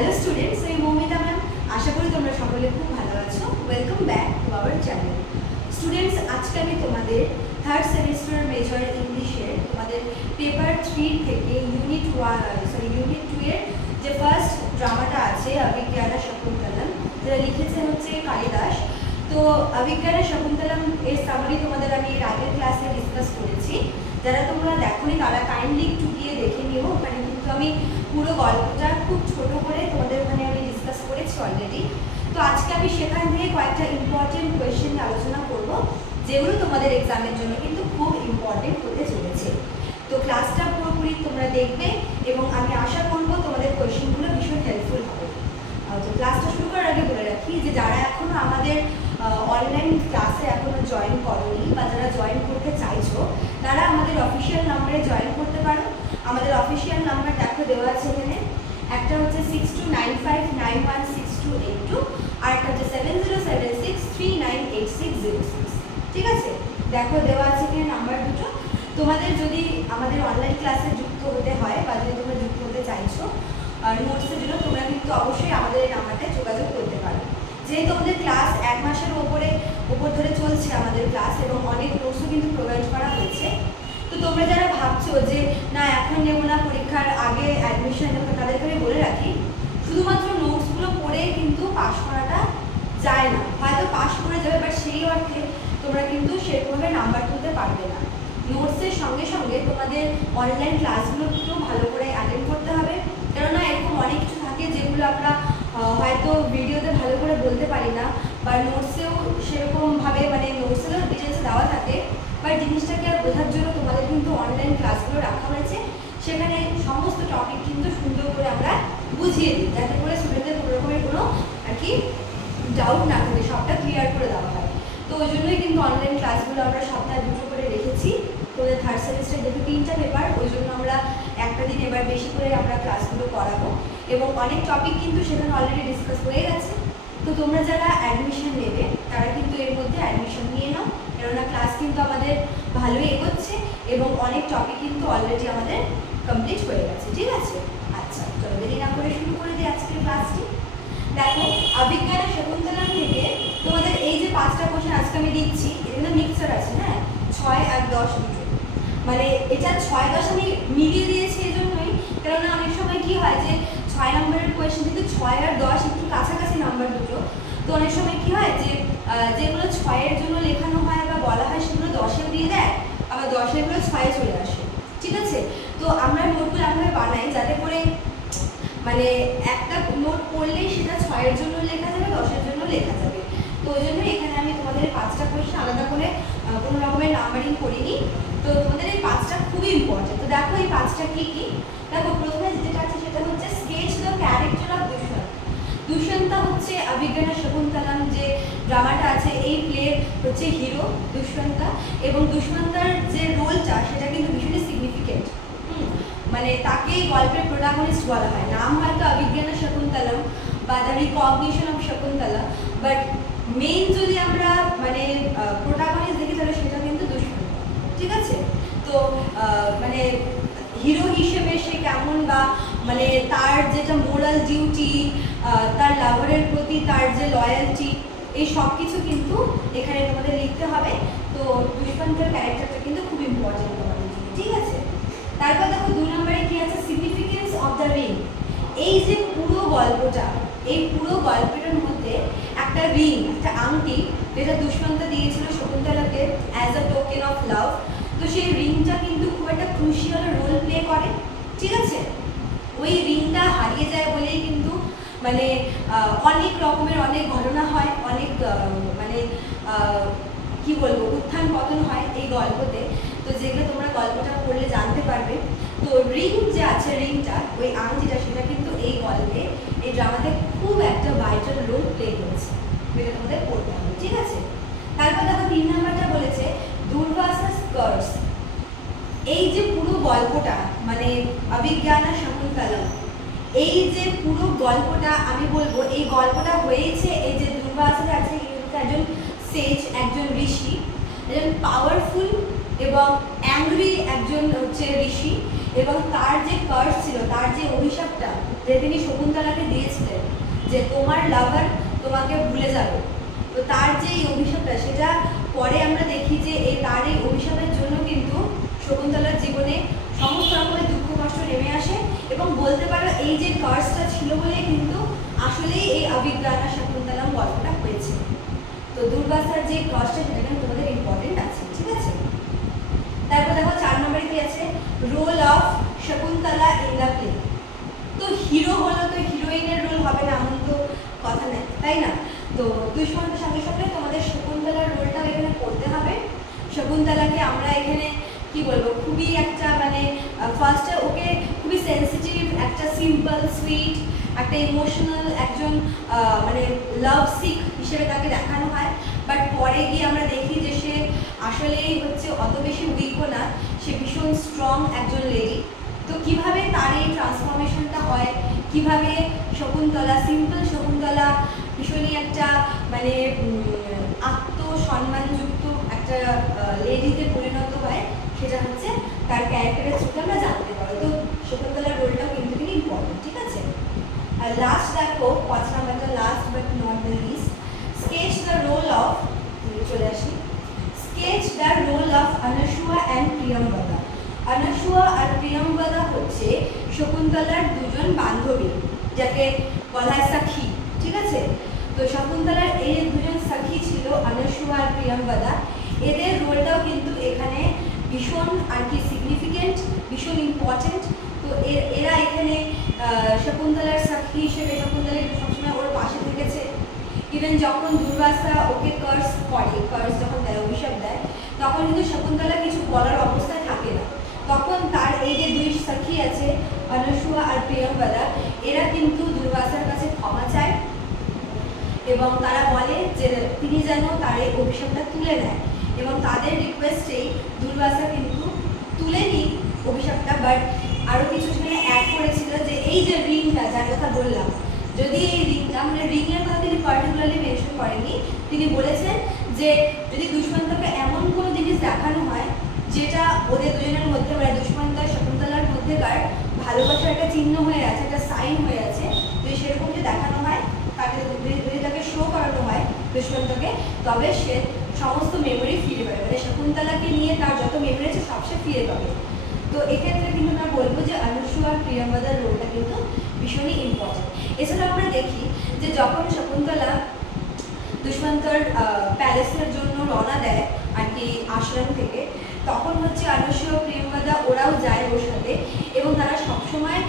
Hello students, আমি Moumita ma'am. আশা করি তোমরা সকলে খুব ভালো আছো। Welcome back to our channel. Students, আজকে আমি তোমাদের থার্ড সেমিস্টার মেজর ইংলিশের তোমাদের পেপার 3 থেকে ইউনিট 2 এর যে ফার্স্ট ড্রামাটা আছে অভিজ্ঞানা শকুন্তলম, যেটা লিখেছে হচ্ছে কালিদাস। তো অভিজ্ঞানা শকুন্তলম এর সামারি তোমাদের আমি এর আগের ক্লাসে ডিসকাস করেছি। যারা তোমরা দেখোনি তারা কাইন্ডলি একটু গিয়ে দেখে নিও। ওখানে কিন্তু আমি পুরো গল্পটা খুব ছোট করে তোমাদের ওখানে আমি ডিসকাস করেছি অলরেডি। তো আজকে আমি সেখান থেকে কয়েকটা ইম্পর্টেন্ট কোয়েশ্চেন আলোচনা করব, যেগুলো তোমাদের এক্সামের জন্য কিন্তু খুব ইম্পর্টেন্ট হতে চলেছে। তো ক্লাসটা পুরোপুরি তোমরা দেখবে এবং আমি আশা করব তোমাদের কোয়েশ্চেনগুলো ভীষণ হেল্পফুল হবে। তো ক্লাসটা শুরু করার আগে বলে রাখি যে যারা এখনও আমাদের অনলাইন ক্লাসে এখনও জয়েন করোনি বা যারা জয়েন করতে চাইছো, তারা আমাদের অফিসিয়াল নাম্বারে জয়েন করতে পারো। আমাদের অফিসিয়াল নাম্বার দেখো দেওয়া আছে এখানে। একটা হচ্ছে 6295916282, আর একটা হচ্ছে 7076398606। ঠিক আছে, দেখো দেওয়া আছে এখানে নাম্বার দুটো। তোমাদের যদি আমাদের অনলাইন ক্লাসে যুক্ত হতে হয় বা যদি তোমরা যুক্ত হতে চাইছো নোটসের জন্য, তোমরা কিন্তু অবশ্যই আমাদের এই নাম্বারটায় যোগাযোগ করতে পারো। যেহেতু আমাদের ক্লাস 1 মাসের উপর ধরে চলছে আমাদের ক্লাস, এবং অনেক নোটসও কিন্তু প্রোভাইড করা হয়েছে। তো তোমরা যারা ভাবছো যে না এখন নেবো না, পরীক্ষার আগে অ্যাডমিশন নেবো, তাদেরকে আমি বলে রাখি শুধুমাত্র নোটসগুলো পড়ে কিন্তু পাস করাটা যায় না। হয়তো পাস করে যাবে, বাট সেই অর্থে তোমরা কিন্তু সেরকমভাবে নাম্বার তুলতে পারবে না। নোটসের সঙ্গে সঙ্গে তোমাদের অনলাইন ক্লাসগুলোকেও ভালো করে অ্যাটেন্ড করতে হবে, কেননা এরকম অনেক কিছু থাকে যেগুলো আমরা হয়তো ভিডিওতে ভালো করে বলতে পারি না, বা নোটসেও সেরকমভাবে নোটসেরও ডিটেলস দেওয়া থাকে। বাট জিনিসটাকে আর বোঝার জন্য তোমাদের কিন্তু অনলাইন ক্লাসগুলো রাখা হয়েছে। সেখানে সমস্ত টপিক কিন্তু সুন্দর করে আমরা বুঝিয়ে দিই, যাতে করে স্টুডেন্টদের কোনো রকমের কোনো আর কি ডাউট না থাকে, সবটা ক্লিয়ার করে দেওয়া হয়। তো ওই জন্যই কিন্তু অনলাইন ক্লাসগুলো আমরা সপ্তাহে 2টো করে রেখেছি। তোদের থার্ড সেমিস্টার যেহেতু 3টা পেপার, ওই জন্য আমরা একটা দিন এবার বেশি করে আমরা ক্লাসগুলো করাবো, এবং অনেক টপিক কিন্তু সেখানে অলরেডি ডিসকাস হয়ে গেছে। তো তোমরা যারা অ্যাডমিশন নেবে তারা কিন্তু এর মধ্যে অ্যাডমিশন নিয়ে নাও, কেননা ক্লাস কিন্তু আমাদের ভালোই এগোচ্ছে এবং অনেক টপিক কিন্তু অলরেডি আমাদের কমপ্লিট হয়ে গেছে। ঠিক আছে, আচ্ছা চলো দেরি না করে শুরু করে দিই আজকের ক্লাসটি। দেখো, অভিজ্ঞানা শকুন্তলম থেকে তোমাদের এই যে 5টা কোশ্চেন আজকে আমি দিচ্ছি, এখানে মিক্সার আছে, হ্যাঁ, 6 আর 10 দুটো। এটা 6-10 আমি মিলিয়ে দিয়েছি এই জন্যই, কেননা অনেক সময় কি হয় যে 6 নম্বরের কোয়েশ্চেন কিন্তু 6 আর 10 একটু কাছাকাছি নাম্বার দুটো। তো অনেক সময় কি হয় যে যেগুলো 6-এর জন্য লেখানো হয় বা বলা হয় সেগুলো 10-এও দিয়ে দেয়, আবার 10-এরগুলো 6-এ চলে আসে। ঠিক আছে, তো আমরা নোটগুলো এমনভাবে বানাই যাতে করে একটা নোট পড়লেই সেটা 6-এর জন্য লেখা যাবে, 10-এর জন্য লেখা যাবে। তো ওই জন্য এখানে আমি তোমাদের 5টা কোয়েশ্চেন আলাদা করে কোনো রকমের নাম্বারিং করিনি। তো তোমাদের এই 5টা খুবই ইম্পর্টেন্ট। তো দেখো এই 5টা কি কি। দেখো, প্রথমে যেটা আছে সেটা হচ্ছে sketch the character of Dushyant. Dushyant হচ্ছে অভিজ্ঞানা শকুন্তলম যে ড্রামাটা আছে, এই প্লের হচ্ছে হিরো দুষ্যন্ত, এবং দুষ্যন্তার যে রোলটা সেটা কিন্তু ভীষণই সিগনিফিকেন্ট। তাকেই গল্পের প্রোটাগনিস্ট বলা হয়। নাম হয়তো অভিজ্ঞানা শকুন্তলম বা the recognition of Shakuntala, but main যদি আমরা প্রোটাগনিস্ট দেখি তাহলে সেটা কিন্তু দুষ্যন্ত। ঠিক আছে, তো হিরো হিসেবে সে কেমন, বা তার যেটা মোরাল ডিউটি, তার লাভারের প্রতি তার যে লয়্যালটি, এই সব কিছু কিন্তু এখানে তোমাদের লিখতে হবে। তো দুষ্যন্তের ক্যারেক্টারটা কিন্তু খুব ইম্পর্টেন্ট তোমাদের জন্য। ঠিক আছে, তারপর দেখো 2 নম্বরে কি আছে, সিগনিফিকেন্স অফ দ্য রিং। এই যে পুরো গল্পটা, এই পুরো গল্পটার মধ্যে একটা রিং, একটা আংটি, যেটা দুষ্যন্ত দিয়েছিল শকুন্তলাকে as a token of love. তো সেই রিংটা কিন্তু খুব একটা ক্রুশিয়াল রোল প্লে করে। ঠিক আছে, ওই রিংটা হারিয়ে যায় বলেই কিন্তু অনেক রকমের অনেক ঘটনা হয়, অনেক কি বলবো উত্থান পতন হয় এই গল্পতে। তো যেগুলো তোমরা গল্পটা পড়লে জানতে পারবে। তো রিং যে আছে, রিংটা, ওই আংটিটা, সেটা কিন্তু এই গল্পে, এই ড্রামাতে খুব একটা ভাইটাল রোল প্লে করেছে, যেটা তোমাদের পড়তে হবে। ঠিক আছে, তারপর দেখো 3 নম্বরটা বলেছে দুর্বাসাস কার্স। এই যে পুরো গল্পটা অভিজ্ঞানা শকুন্তলম, এই যে পুরো গল্পটা আমি বলবো এই গল্পটা হয়েছে এই যে দুর্বাসা আছে, একজন সেজ, একজন ঋষি, একজন পাওয়ারফুল এবং অ্যাংরি একজন হচ্ছে ঋষি, এবং তার যে কার্স ছিল, তার যে অভিশাপটা যে তিনি শকুন্তলাকে দিয়েছিলেন যে তোমার লাভার তোমাকে ভুলে যাবে, তো তার যে এই অভিশাপটা সেটা পরে আমরা দেখি যে তার এই অভিশাপের জন্য কিন্তু শকুন্তলার জীবনে সমস্ত রকমের দুঃখ কষ্ট নেমে আসে এবং বলতে পারো এই যে কার্সটা ছিল বলে কিন্তু আসলেই এই অভিজ্ঞানা শকুন্তলম গল্পটা হয়েছে। তো দুর্বাসার যে কার্সটা সেটা কিন্তু তোমাদের ইম্পর্টেন্ট আছে, ঠিক আছে। তারপর দেখো 4 নম্বরে কি আছে, role of Shakuntala in the play. তো হিরো হলো তো হিরোইনের রোল হবে না এমন তো কথা নেই, তাই না? তো দুষ্মন্তের সঙ্গে সঙ্গে তোমাদের শকুন্তলার রোলটাও এখানে করতে হবে। শকুন্তলাকে আমরা এখানে কি বলবো, খুবই একটা মানে ফার্স্টে ওকে খুবই সেন্সিটিভ, একটা সিম্পল সুইট, একটা ইমোশনাল একজন মানে লাভ সিক হিসেবে তাকে দেখানো হয়। বাট পরে গিয়ে আমরা দেখি যে সে আসলেই হচ্ছে অত বেশি উইকও না, সে ভীষণ স্ট্রং একজন লেডি। তো কিভাবে তার এই ট্রান্সফরমেশনটা হয়, কিভাবে শকুন্তলা সিম্পল শকুন্তলা ভীষণই একটা মানে আত্মসম্মানযুক্ত একটা লেডিতে পরিণত হয়, সেটা হচ্ছে তার ক্যারেক্টারের থ্রুতে আমরা জানতে পারি। তো শকুন্তলার রোলটাও কিন্তু খুবই ইম্পর্টেন্ট, ঠিক আছে। আর লাস্ট দেখো 5 নাম্বারটা, last but not the least, sketch the role of, চলে আসি, sketch the role of Anasuya and Priyamvada. Anasuya আর প্রিয়ম্বদা হচ্ছে শকুন্তলার দুজন বান্ধবী, যাকে বলা হয় সখী, ঠিক আছে। তো শকুন্তলার এই দুজন সখী ছিল অনসুয়া আর প্রিয়ম্বদা, এদের রোলটাও কিন্তু এখানে ভীষণ আর কি সিগনিফিকেন্ট, ভীষণ ইম্পর্টেন্ট। তো এরা এখানে শকুন্তলার সখী হিসেবে শকুন্তলা সবসময় ওর পাশে থেকেছে। ইভেন যখন দুর্বাসা ওকে কার্স করে, কার্স যখন দেয়, অভিশাপ দেয়, তখন কিন্তু শকুন্তলা কিছু বলার অবস্থায় থাকে না। তখন তার এই যে দুই সখী আছে অনসুয়া আর প্রিয়ম্বদা, এরা কিন্তু দুর্বাসার কাছে ক্ষমা চায় এবং তারা বলে যে তিনি যেন তার এই অভিশাপটা তুলে নেয়, এবং তাদের রিকোয়েস্টেই দুর্বাসা কিন্তু তুলে নিই অভিশাপটা। বাট আরও কিছু সেখানে অ্যাড করেছিল যে এই যে রিংটা যার কথা বললাম, যদি এই রিংটা মানে রিংয়ের কথা তিনি পার্টিকুলারলি মেনশন করেননি, তিনি বলেছেন যে যদি দুষ্মন্তকে এমন কোনো জিনিস দেখানো হয় যেটা ওদের দুজনের মধ্যে মানে দুষ্মন্ত আর শকুন্তলার মধ্যেকার ভালোবাসার একটা চিহ্ন হয়ে আছে, একটা সাইন হয়ে আছে, যদি সেরকম যে দেখানো হয়, তাকে যদি তাকে শো করানো হয় দুষ্মন্তকে, তবে সে সমস্ত মেমোরি ফিরে পাবে, মানে শকুন্তলাকে নিয়ে তার যত মেমোরি আছে সব সে ফিরে পাবে। তো এক্ষেত্রে কিন্তু আমরা বলবো যে অনসুয়া আর প্রিয়ম্বদার রোলটা কিন্তু ভীষণই ইম্পর্টেন্ট। এছাড়া আমরা দেখি যে যখন শকুন্তলা দুষ্মন্তর প্যালেসের জন্য রওনা দেয় আর কি আশ্রম থেকে, তখন হচ্ছে অনসুয়া প্রিয়ম্বদা ওরাও যায় ওর সাথে, এবং তারা সবসময়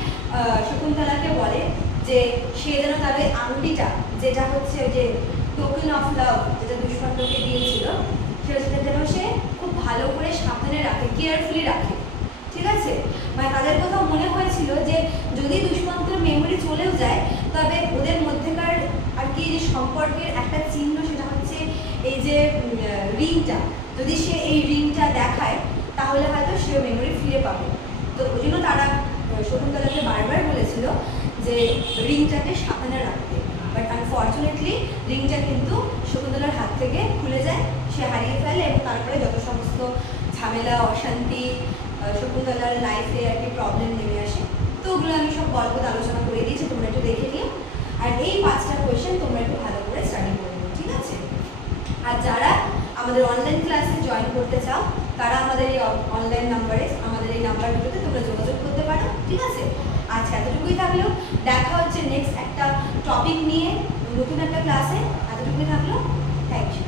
শকুন্তলাকে বলে যে সে যেন তাদের আংটিটা, যেটা হচ্ছে যে টোকেন অফ লাভ, যেটা দুষ্মন্তকে দিয়েছিল, সেটা যেন সে খুব ভালো করে সাবধানে রাখে, কেয়ারফুলি রাখে, ঠিক আছে। মানে তাদের কোথাও মনে হয়েছিল যে যদি দুষ্মন্তর মেমোরি চলেও যায়, তবে ওদের মধ্যেকার আর কি যে সম্পর্কের একটা চিহ্ন, সেটা হচ্ছে এই যে রিংটা, যদি সে এই রিংটা দেখায় তাহলে হয়তো সে মেমোরি ফিরে পাবে। তো ওই জন্য তারা শকুন্তলাকে বারবার বলেছিল যে রিংটাকে সাবধানে রাখতে। বাট আনফর্চুনেটলি রিংটা কিন্তু শকুন্তলার হাত থেকে খুলে যায়, সে হারিয়ে ফেলে, এবং তারপরে যত সমস্ত ঝামেলা অশান্তি শকুন্তলার লাইফে আর কি প্রবলেম নেমে আসে। তো ওগুলো আমি সব গল্পতে আলোচনা করে দিয়েছি, তোমরা একটু দেখে নিও। আর এই 5টা কোয়েশ্চেন তোমরা একটু ভালো করে স্টাডি করে নিও, ঠিক আছে। আর যারা আমাদের অনলাইন ক্লাসে জয়েন করতে চাও, তারা আমাদের এই অনলাইন নাম্বারে, আমাদের এই নাম্বার দুটোতে তোমরা যোগাযোগ করতে পারো, ঠিক আছে। আজকে এতটুকুই থাকলো, দেখা হচ্ছে নেক্সট একটা টপিক নিয়ে নতুন একটা ক্লাসে। এতটুকুই থাকলো, থ্যাংক ইউ।